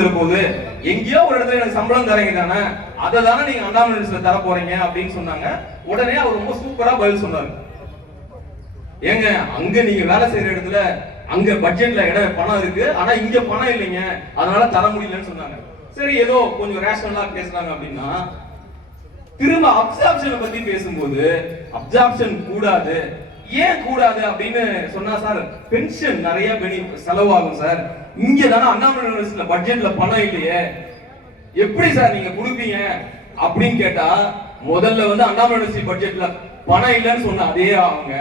வந்துட போகுது, எங்கேயோ ஒரு இடத்துல எனக்கு சம்பளம் தரீங்க தானே, அதை தானே நீங்க அண்ணாமலை யூனிவர்சிட்டியில தர போறீங்க அப்படின்னு சொன்னாங்க. உடனே அவர் ரொம்ப சூப்பரா பதில் சொன்னாரு. ஏங்க அங்க நீங்க வேலை செய்யற இடத்துல அங்க பட்ஜெட்ல பணம் இருக்கு, ஆனா இங்க பணம் இல்லைங்க, அதனால தர முடியலன்னு சொன்னாங்க. சரி ஏதோ கொஞ்சம் ரேஷனலா பேசுறாங்க அப்படின்னா, திரும்ப அப்சார்ப்ஷனை பத்தி பேசும்போது அப்சார்ப்ஷன் கூடாது, ஏன் கூடாது அப்படின்னு சொன்னா, சார் பென்ஷன் நிறைய செலவாகும் சார், இங்க தானே அண்ணாமலை யூனிவர்சிட்டியில பட்ஜெட்ல பணம் இல்லையே, எப்படி சார் நீங்க கொடுப்பீங்க அப்படின்னு கேட்டா, முதல்ல வந்து அண்ணாமலை யூனிவர்சிட்டி பட்ஜெட்ல பணம் இல்லைன்னு சொன்ன அதே அவங்க,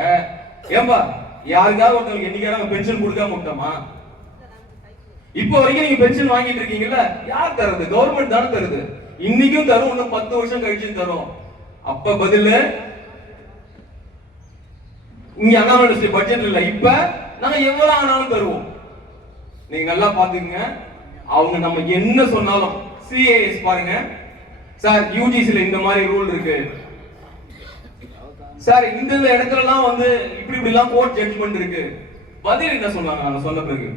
ஏன்பா யாருக்காவது ஒருத்தவங்களுக்கு என்னைக்காவது பென்ஷன் கொடுக்காம விட்டோமா? இப்போ வரைக்கும் நீங்க பென்ஷன் வாங்கிட்டு இருக்கீங்கல்ல, யார் தருது? கவர்மெண்ட் தானே தருது. இன்னைக்கும் தரும், இன்னும் 10 வருஷம் கழிச்சு தரும். அப்ப பதில் இங்க அண்ணாமலை யூனிவர்சிட்டி பட்ஜெட் இல்ல, இப்ப நாங்க எவ்வளவு ஆனாலும் தருவோம். நீங்க நல்லா பாத்துக்கங்க, அவங்க நம்ம என்ன சொன்னாலும். சிஏஎஸ் பாருங்க சார், யூஜிசில இந்த மாதிரி ரூல் இருக்கு சார், இந்த இடத்துல எல்லாம் வந்து இப்படி இப்படி எல்லாம் கோர்ட் ஜட்ஜ்மெண்ட் இருக்கு. பதில் என்ன சொன்னாங்க? நாங்க சொன்ன பிறகு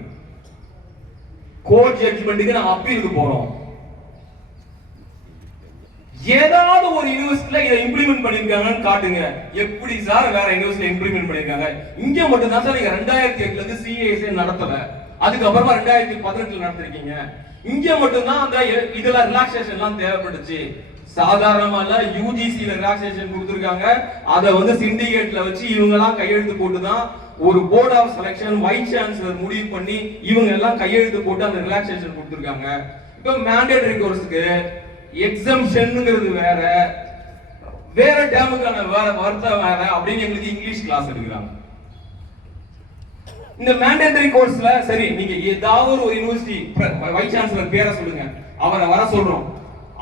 கோர்ட் ஜட்ஜ்மெண்ட்டுக்கு நாங்க அப்பீலுக்கு போறோம். ஏதாவது ஒரு யூனிவர்சிட்டியில இதை இம்ப்ளிமெண்ட் பண்ணிருக்காங்கன்னு காட்டுங்க. எப்படி சார் வேற யூனிவர்சிட்டியில இம்ப்ளிமெண்ட் பண்ணிருக்காங்க? இங்க மட்டும் தான் சார் நீங்க 2008ல இருந்து சிஏஎஸ் நடத்தல, அதுக்கப்புறமா 2018ல நடத்திருக்கீங்க. இங்க மட்டும் தான் அந்த இதெல்லாம் ரிலாக்ஸேஷன் எல்லாம் தேவைப்பட்டுச்சு. சாதாரணமா இல்ல, யூஜிசில ரிலாக்ஸேஷன் கொடுத்திருக்காங்க. அதை வந்து சிண்டிகேட்ல வச்சு இவங்க எல்லாம் கையெழுத்து போட்டு தான் ஒரு board of selection vice chancellor முடிவு பண்ணி இவங்க எல்லாம் கையெழுத்து போட்டு அந்த ரிலாக்ஸேஷன் கொடுத்திருக்காங்க. இப்போ மேண்டேட்டரி கோர்ஸ்க்கு எக்ஸம்ஷன்ங்கிறது வேற, வேற டேமுக்கான வேற வார்த்தை வேற அப்படின்னு எங்களுக்கு இங்கிலீஷ் கிளாஸ் எடுக்கிறாங்க. இந்த மேண்டேட்டரி கோர்ஸ்ல சரி, நீங்க ஏதாவது ஒரு யூனிவர்சிட்டி வைஸ் சான்சலர் பேரை சொல்லுங்க, அவரை வர சொல்றோம்.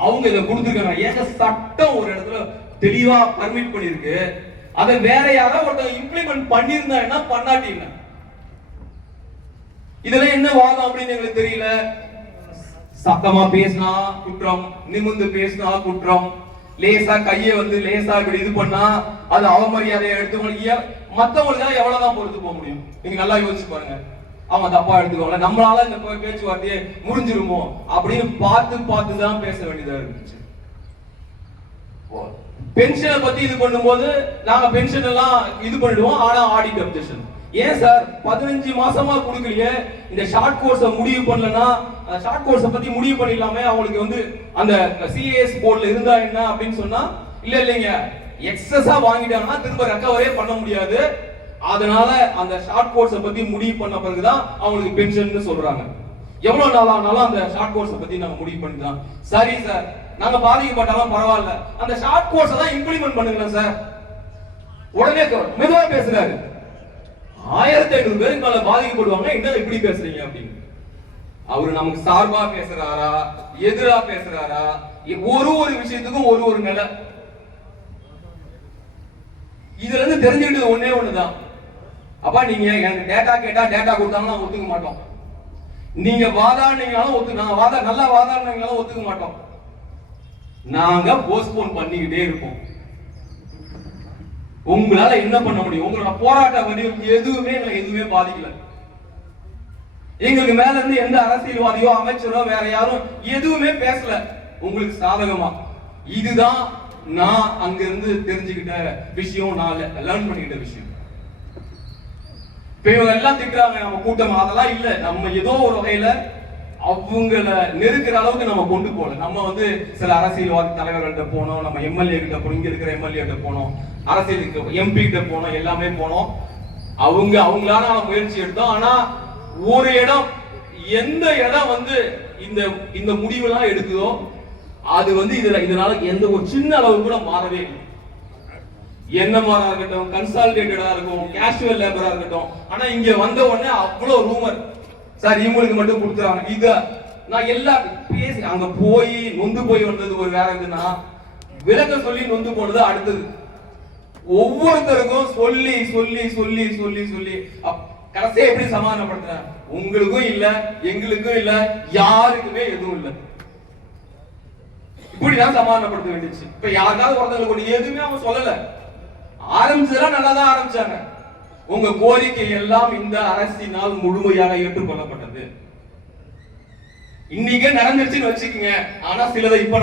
அவங்க இதை கொடுத்துருக்காங்க. ஏங்க சட்டம் ஒரு இடத்துல தெளிவா பர்மிட் பண்ணிருக்கு, அதை வேற யாராவது ஒருத்தர் இம்ப்ளிமெண்ட் பண்ணியிருந்தா என்ன, பண்ணாட்டி என்ன? இதெல்லாம் என்ன வாதம் அப்படின்னு எங்களுக்கு தெரியல. சத்தமா பேசினா குற்றம், நிமிர்ந்து பேசினா குற்றம், லேசா கையை வந்து லேசா இப்படி இது பண்ணா அது அவமரியாதையை எடுத்து மத்தவங்களுக்காக எவ்வளவுதான் பொறுத்து போக முடியும்? நீங்க நல்லா யோசிச்சு பாருங்க. அவங்க தப்பா எடுத்துக்கோங்க, நம்மளால இந்த பேச்சுவார்த்தையை முடிஞ்சிருமோ அப்படின்னு பார்த்து தான் பேச வேண்டியதா இருந்துச்சு. பென்ஷனை பத்தி இது பண்ணும்போது நாங்க பென்ஷன் எல்லாம் இது பண்ணிடுவோம், ஆனா ஆடிட் அப்ஜெக்ஷன். ஏன் சார் 15 மாசமா கொடுக்கலையே? இந்த ஷார்ட் கோர்ஸை முடிவு பண்ணலன்னா ஷார்ட் கோர்ஸை பத்தி முடிவு பண்ணிடலாமே, அவங்களுக்கு வந்து அந்த சிஏஎஸ் போர்ட்ல இருந்தா என்ன அப்படின்னு சொன்னா, இல்லைங்க எக்ஸஸா வாங்கிட்டாங்கன்னா திரும்ப ரெக்கவரே பண்ண முடியாது, அதனால அந்த ஷார்ட் கோர்ஸை பத்தி முடிவு பண்ண பிறகுதான் அவங்களுக்கு பென்ஷன் சொல்றாங்க. எவ்வளவு நாள் ஆனாலும் அந்த ஷார்ட் கோர்ஸை பத்தி நாங்க முடிவு பண்ணிதான். சரி சார், நாங்க பாதிக்கப்பட்டாலும் பரவாயில்ல, அந்த ஷார்ட் கோர்ஸை தான் இம்ப்ளிமெண்ட் பண்ணுங்க சார். உடனே மெதுவா பேசுறாரு. 1500 பேருக்கு மேல பாதிக்கப்படுவாங்க, என்ன இப்படி பேசுறீங்க அப்படின்னு. அவரு நமக்கு சார்பா பேசுறாரா, எதிரா பேசுறாரா, ஒரு விஷயத்துக்கும் ஒரு நிலை. இதுல இருந்து தெரிஞ்சுக்கிட்டது ஒன்னே ஒண்ணுதான். அப்பா நீங்க எனக்கு டேட்டா கேட்டா டேட்டா கொடுத்தாங்கன்னா ஒத்துக்க மாட்டோம். நீங்க வாதாடினீங்களாலும் ஒத்துக்க, நல்லா வாதாடினீங்களாலும் ஒத்துக்க மாட்டோம். நாங்க போஸ்ட்போன் பண்ணிக்கிட்டே இருப்போம். உங்களால என்ன பண்ண முடியும்? உங்களோட போராட்ட வடிவம் எதுவுமே பாதிக்கல. எங்களுக்கு மேல இருந்து எந்த அரசியல்வாதியோ அமைச்சரோ வேற யாரும் எதுவுமே பேசல உங்களுக்கு சாதகமா. இதுதான் நான் அங்க இருந்து தெரிஞ்சுக்கிட்ட விஷயம், நான் லேர்ன் பண்ணிக்கிட்ட விஷயம். இப்ப இவங்க எல்லாம் திட்டுறாங்க நம்ம கூட்டம், அதெல்லாம் இல்ல. நம்ம ஏதோ ஒரு வகையில அவங்கள நெருக்கிற அளவுக்கு நம்ம கொண்டு போல. நம்ம வந்து சில அரசியல்வாதி தலைவர்கள்ட்ட போனோம், நம்ம எம்எல்ஏ கிட்ட போனோம், இங்க இருக்கிற எம்எல்ஏ கிட்ட போனோம், அரசியலுக்கு எம்பி கிட்ட போனோம், எல்லாமே போனோம். அவங்களால முயற்சி எடுத்தோம். ஆனா ஒரு இடம், எந்த இடம் வந்து இந்த முடிவுலாம் எடுக்குதோ அது வந்து இதனால எந்த ஒரு சின்ன அளவு கூட மாறவே இல்லை. என்எம்ஆரா இருக்கட்டும், கன்சாலிடேட்டடா இருக்கும், கேஷுவல் லேபரா இருக்கட்டும். ஆனா இங்க வந்த உடனே அவ்வளவு ரூமர், சார் இவங்களுக்கு மட்டும் கொடுத்துறாங்க. இத நான் எல்லாம் பேசி அங்க போய் நொந்து போய் வந்தது ஒரு வேற இதுன்னா, விளக்க சொல்லி நொந்து போனது அடுத்தது. ஒவ்வொருத்தருக்கும் சொல்லி சொல்லி சொல்லி சொல்லி சொல்லி கடைசியா எப்படி சமாதானப்படுத்துற? உங்களுக்கும் இல்ல, எங்களுக்கும் இல்ல, யாருக்குமே எதுவும் இல்லை. இப்படிதான் சமாதானப்படுத்த வேண்டியது. இப்ப யாருக்காவது ஒருத்தங்களுக்கு எதுவுமே அவங்க சொல்லல. ஆரம்பிச்சதெல்லாம் நல்லா தான் ஆரம்பிச்சாங்க. உங்க கோரிக்கை எல்லாம் இந்த அரசினால் முழுமையாக ஏற்றுக்கொள்ளப்பட்டது. இன்னைக்கே நடந்துருச்சுன்னு வச்சுக்கோங்க. ஆனா சிலதை இப்ப